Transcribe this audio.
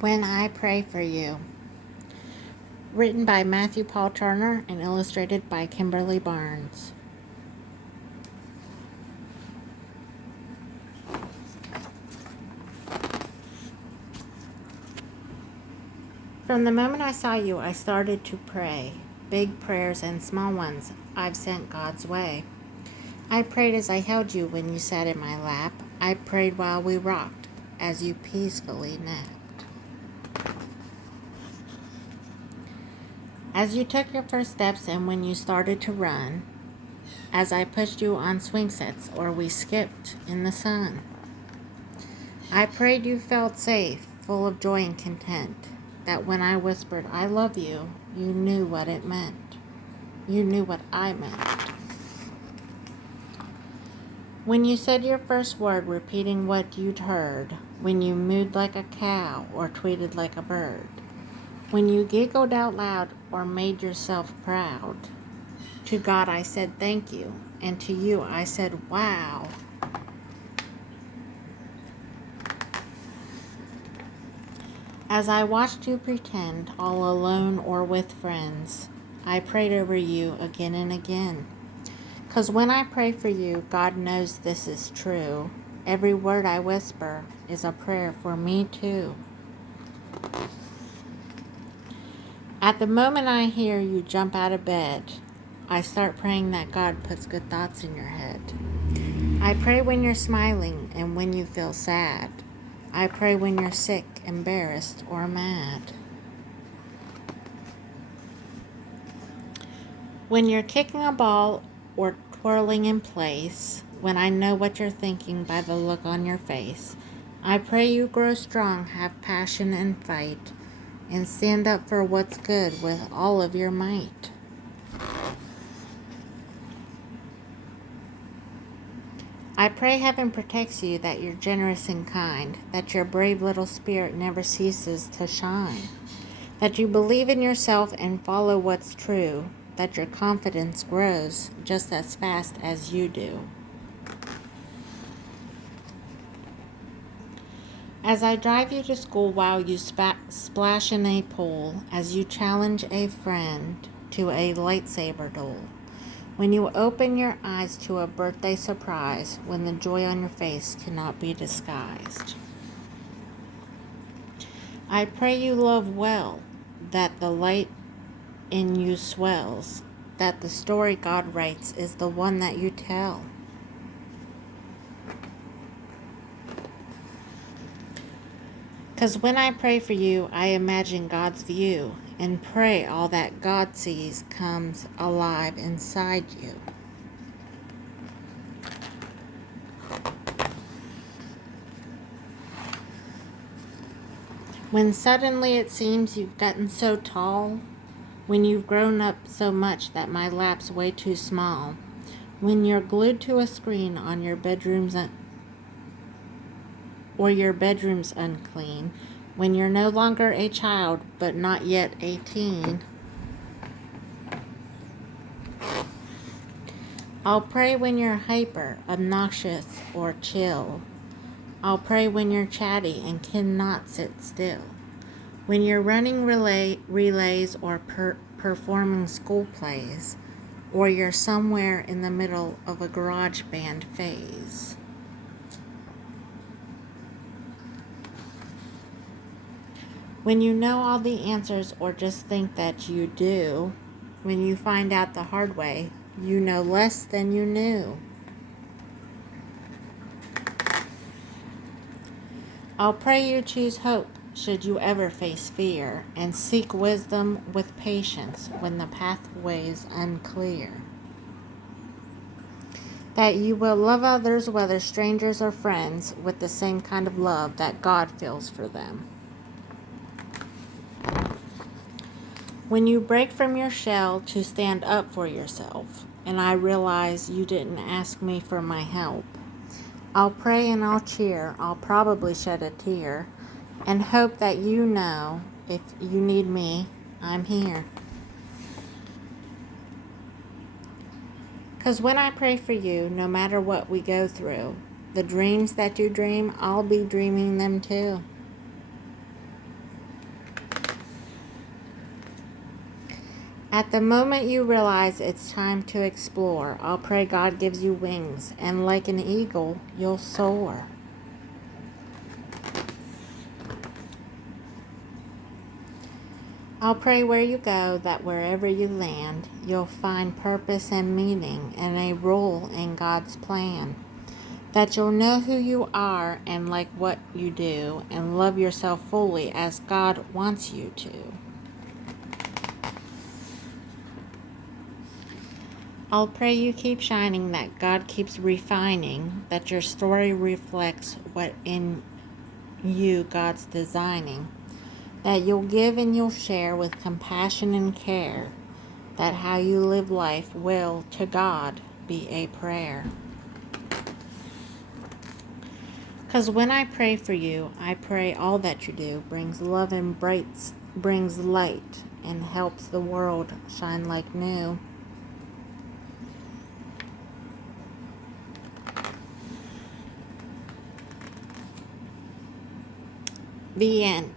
When I Pray for You. Written by Matthew Paul Turner and illustrated by Kimberly Barnes. From the moment I saw you, I started to pray. Big prayers and small ones I've sent God's way. I prayed as I held you when you sat in my lap. I prayed while we rocked, as you peacefully napped. As you took your first steps and when you started to run, as I pushed you on swing sets or we skipped in the sun. I prayed you felt safe, full of joy and content, that when I whispered, I love you, you knew what it meant. You knew what I meant. When you said your first word, repeating what you'd heard, when you mooed like a cow or tweeted like a bird, when you giggled out loud or made yourself proud, to God I said thank you, and to you I said wow. As I watched you pretend, all alone or with friends, I prayed over you again and again. 'Cause when I pray for you, God knows this is true. Every word I whisper is a prayer for me too. At the moment I hear you jump out of bed, I start praying that God puts good thoughts in your head. I pray when you're smiling and when you feel sad. I pray when you're sick, embarrassed, or mad. When you're kicking a ball or twirling in place, when I know what you're thinking by the look on your face, I pray you grow strong, have passion and fight, and stand up for what's good with all of your might. I pray heaven protects you, that you're generous and kind, that your brave little spirit never ceases to shine, that you believe in yourself and follow what's true, that your confidence grows just as fast as you do. As I drive you to school while you splash in a pool, as you challenge a friend to a lightsaber duel, when you open your eyes to a birthday surprise, when the joy on your face cannot be disguised. I pray you love well, that the light in you swells, that the story God writes is the one that you tell. Because when I pray for you, I imagine God's view and pray all that God sees comes alive inside you. When suddenly it seems you've gotten so tall, when you've grown up so much that my lap's way too small, when you're glued to a screen on your bedroom's or your bedroom's unclean, when you're no longer a child but not yet 18, I'll pray when you're hyper, obnoxious, or chill. I'll pray when you're chatty and cannot sit still. When you're running relays or performing school plays, or you're somewhere in the middle of a garage band phase. When you know all the answers or just think that you do, when you find out the hard way, you know less than you knew. I'll pray you choose hope should you ever face fear, and seek wisdom with patience when the pathway's unclear. That you will love others, whether strangers or friends, with the same kind of love that God feels for them. When you break from your shell to stand up for yourself, and I realize you didn't ask me for my help, I'll pray and I'll cheer, I'll probably shed a tear, and hope that you know, if you need me, I'm here. 'Cause when I pray for you, no matter what we go through, the dreams that you dream, I'll be dreaming them too. At the moment you realize it's time to explore, I'll pray God gives you wings, and like an eagle, you'll soar. I'll pray where you go that wherever you land, you'll find purpose and meaning and a role in God's plan. That you'll know who you are and like what you do and love yourself fully as God wants you to. I'll pray you keep shining, that God keeps refining, that your story reflects what in you God's designing, that you'll give and you'll share with compassion and care, that how you live life will to God be a prayer. Because when I pray for you, I pray all that you do brings love and brings light and helps the world shine like new. The end.